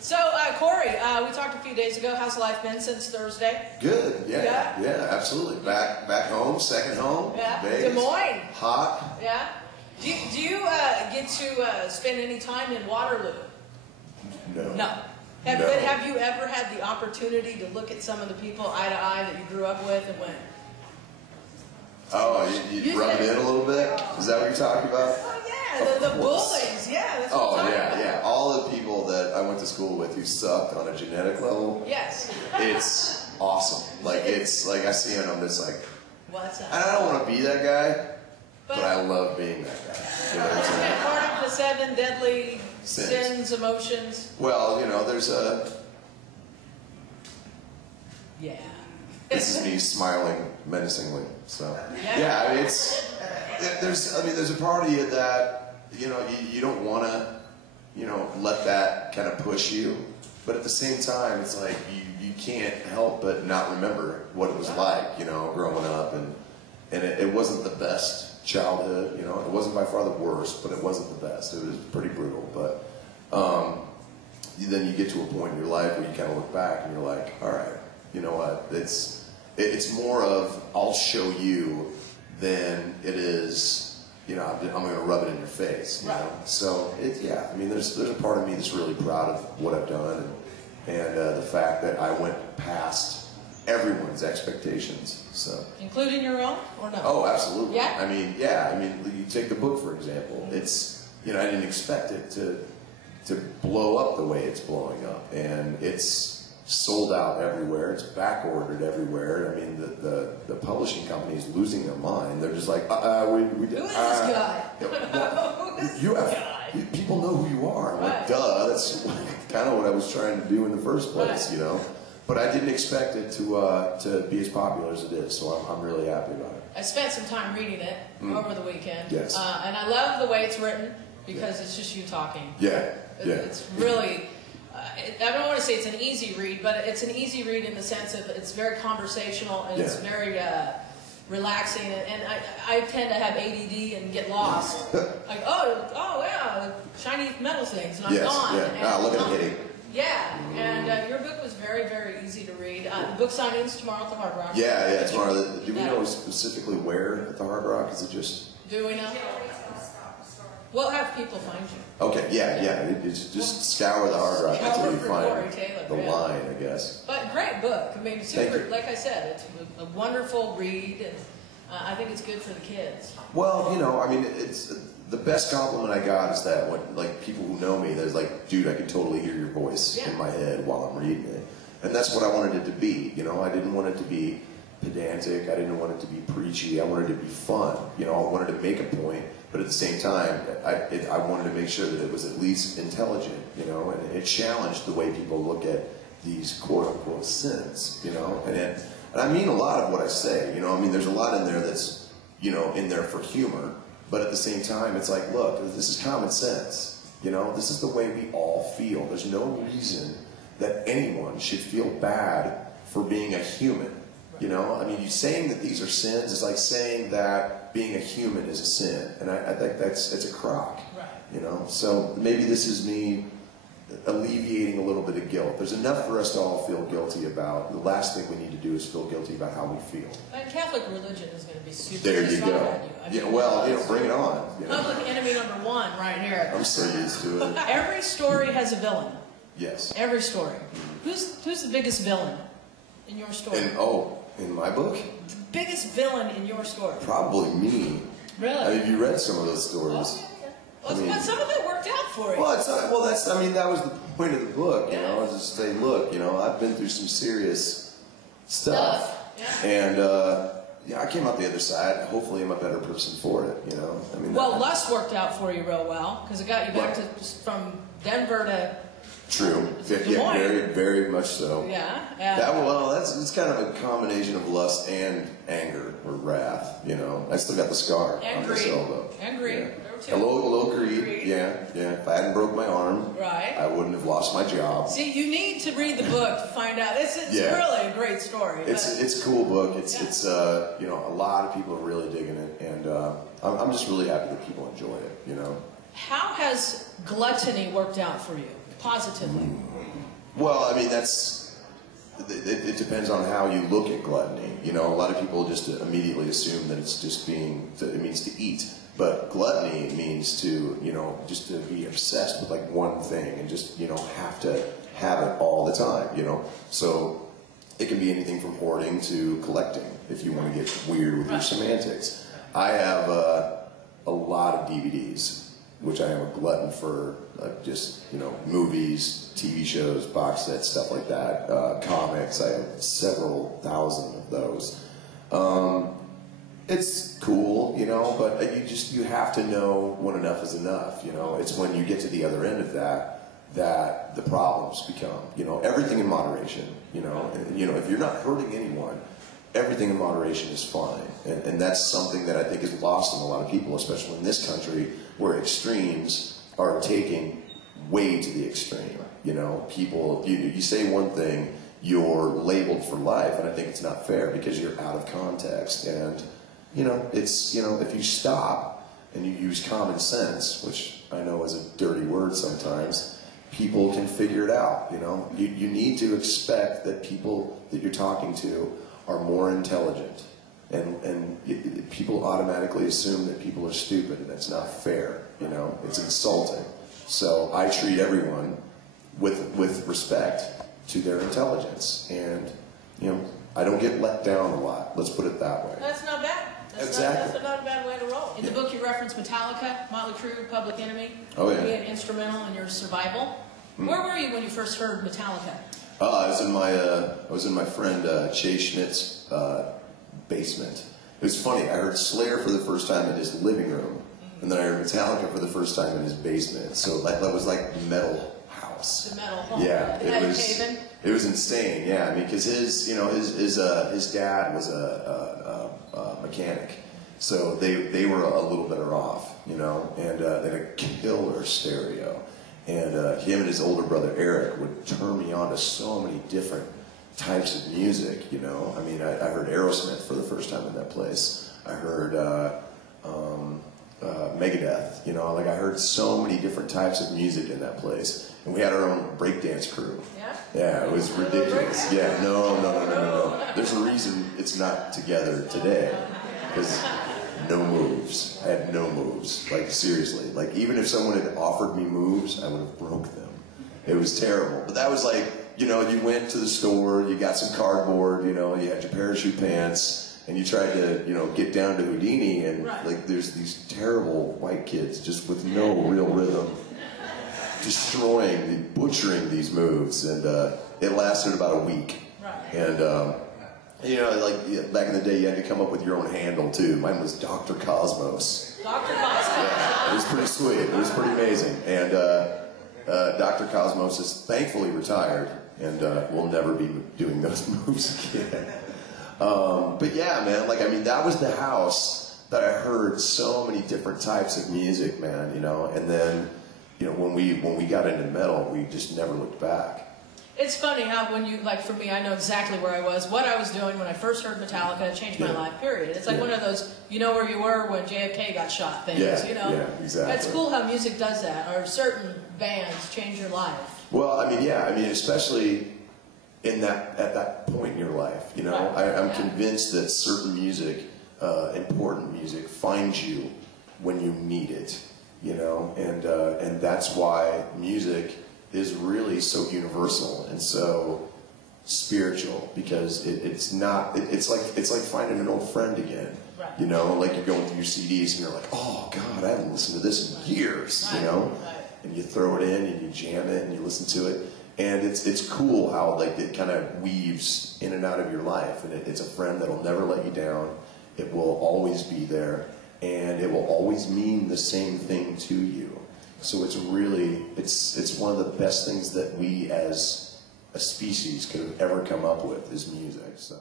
So, Corey, we talked a few days ago. How's life been since Thursday? Good. Yeah, absolutely. Back home, second home. Yeah. Vegas. Des Moines. Hot. Yeah. Do you get to spend any time in Waterloo? No. No. But have you ever had the opportunity to look at some of the people eye to eye that you grew up with and went? Oh, you rub it in a little bit? Is that what you're talking about? Oh yeah, the bullies. Yeah. That's what I'm talking about. Yeah. All the people that I went to school with who sucked on a genetic level. Yes. It's awesome. Like it's like I see it and I'm just like, what's that? I don't want to be that guy, but I love being that guy. You know what I'm saying? Part of the 7 deadly sins, emotions. Well, there's a. Yeah. This is me smiling menacingly. So yeah, I mean, there's a part of you that you don't want to let that kind of push you, but at the same time it's like you can't help but not remember what it was like growing up, and it wasn't the best childhood. It wasn't by far the worst, but it wasn't the best. It was pretty brutal, but then you get to a point in your life where you kind of look back and you're like, all right, you know what, it's more of I'll show you than it is, I'm going to rub it in your face. You know? So I mean, there's a part of me that's really proud of what I've done, and the fact that I went past everyone's expectations. So including your own, or no? Oh, absolutely. Yeah. I mean, you take the book for example. It's I didn't expect it to blow up the way it's blowing up, and it's sold out everywhere. It's back ordered everywhere. I mean, the publishing company is losing their mind. They're just like, who is this guy? People know who you are. I'm like, duh. That's kind of what I was trying to do in the first place, But I didn't expect it to be as popular as it is. So I'm really happy about it. I spent some time reading it over the weekend. Yes. And I love the way it's written because it's just you talking. Yeah. It's really. I don't want to say it's an easy read, but it's an easy read in the sense of it's very conversational and it's very relaxing. And I tend to have ADD and get lost. Like, oh yeah, shiny metal things, and I'm gone. Yeah, look at it hitting. Yeah, and your book was very, very easy to read. The book signing's tomorrow at the Hard Rock. Yeah, tomorrow. Do we know specifically where at the Hard Rock? Is it just? Do we know? We'll have people find you. Okay, yeah. It's just scour the Hard Rock until you find Taylor, the line, I guess. But great book. I mean, super. Like I said, it's a wonderful read, and I think it's good for the kids. Well, I mean, it's the best compliment I got is that when people who know me, they're like, dude, I can totally hear your voice in my head while I'm reading it, and that's what I wanted it to be. I didn't want it to be pedantic. I didn't want it to be preachy. I wanted it to be fun. I wanted to make a point. But at the same time, I wanted to make sure that it was at least intelligent, and it challenged the way people look at these quote-unquote sins, and I mean a lot of what I say, I mean, there's a lot in there that's, in there for humor, but at the same time, it's like, look, this is common sense, this is the way we all feel. There's no reason that anyone should feel bad for being a human. I mean, you saying that these are sins is like saying that being a human is a sin, and I think it's a crock. Right. So maybe this is me alleviating a little bit of guilt. There's enough for us to all feel guilty about. The last thing we need to do is feel guilty about how we feel. And Catholic religion is going to be super. There you go. Bring it on. Public enemy number 1 right here. I'm so used to it. Every story has a villain. Yes. Every story. Who's the biggest villain in your story? In my book? The biggest villain in your story? Probably me. Really? I mean, you read some of those stories. Well, but some of it worked out for you. Well, that was the point of the book. I was just saying, look, I've been through some serious stuff. And I came out the other side. Hopefully, I'm a better person for it. I mean. Well, lust worked out for you real well because it got you back from Denver to. True. Yeah, very, very much so. Yeah. It's kind of a combination of lust and anger or wrath. I still got the scar and on this elbow. And greed. Yeah. A little greed. Yeah. If I hadn't broke my arm, I wouldn't have lost my job. See, you need to read the book to find out. It's really a great story. It's a cool book. It's a lot of people are really digging it, and I'm just really happy that people enjoy it. How has gluttony worked out for you? Positively. Well, I mean, it depends on how you look at gluttony. You know, a lot of people just immediately assume that it's just it means to eat. But gluttony means to, you know, just to be obsessed with like one thing and just, you know, have to have it all the time, you know. So it can be anything from hoarding to collecting, if you want to get weird with your semantics. I have a lot of DVDs, which I am a glutton for, just, you know, movies, TV shows, box sets, stuff like that. Comics, I have several thousand of those. It's cool, you know, but you have to know when enough is enough, you know. It's when you get to the other end of that the problems become, you know, everything in moderation, you know. And, you know, if you're not hurting anyone, everything in moderation is fine. And that's something that I think is lost in a lot of people, especially in this country, where extremes are taking way to the extreme. You know, people, you say one thing, you're labeled for life, and I think it's not fair because you're out of context. And, you know, it's, you know, if you stop and you use common sense, which I know is a dirty word sometimes, people can figure it out, you know. You need to expect that people that you're talking to are more intelligent. And people automatically assume that people are stupid, and that's not fair, you know. It's insulting. So I treat everyone with respect to their intelligence. And, you know, I don't get let down a lot. Let's put it that way. That's not bad. Exactly. That's not a bad way to roll. In the book, you reference Metallica, Motley Crue, Public Enemy. Oh, yeah. Being instrumental in your survival. Where were you when you first heard Metallica? I was in my friend Chase Schmidt's basement. It was funny. I heard Slayer for the first time in his living room, and then I heard Metallica for the first time in his basement. So that was like the metal house. The metal home. Yeah, It was insane. Yeah, I mean, because his dad was a mechanic, so they were a little better off, you know, and they had a killer stereo. And him and his older brother Eric would turn me on to so many different types of music, you know. I mean, I heard Aerosmith for the first time in that place. I heard Megadeth, you know. Like, I heard so many different types of music in that place. And we had our own breakdance crew. Yeah? Yeah, it was ridiculous. Yeah, no. There's a reason it's not together today. Because no moves. I had no moves. Like, seriously. Like, even if someone had offered me moves, I would have broke them. It was terrible. But that was like, you know, you went to the store, you got some cardboard, you know, you had your parachute pants, and you tried to, you know, get down to Houdini, and like, there's these terrible white kids just with no real rhythm, butchering these moves, and it lasted about a week. And, you know, like, back in the day, you had to come up with your own handle, too. Mine was Dr. Cosmos. Dr. Cosmos. Yeah, it was pretty sweet. It was pretty amazing. And Dr. Cosmos is thankfully retired, and will never be doing those moves again. But yeah, man, like, I mean, that was the house that I heard so many different types of music, man, you know. And then, you know, when we got into metal, we just never looked back. It's funny how when you, like, for me, I know exactly where I was, what I was doing when I first heard Metallica. It changed my life, period. It's like one of those, you know where you were when JFK got shot things, you know? Yeah, exactly. It's cool how music does that, or certain bands change your life. Well, I mean, yeah, I mean, especially at that point in your life, you know? I'm convinced that certain music, important music, finds you when you need it, you know? And that's why music is really so universal and so spiritual, because it's like finding an old friend again. You know, like, you're going through your CDs and you're like, oh God, I haven't listened to this in years, you know? And you throw it in and you jam it and you listen to it, and it's cool how, like, it kind of weaves in and out of your life, and it's a friend that'll never let you down. It will always be there, and it will always mean the same thing to you. So it's really, it's one of the best things that we as a species could have ever come up with, is music. So.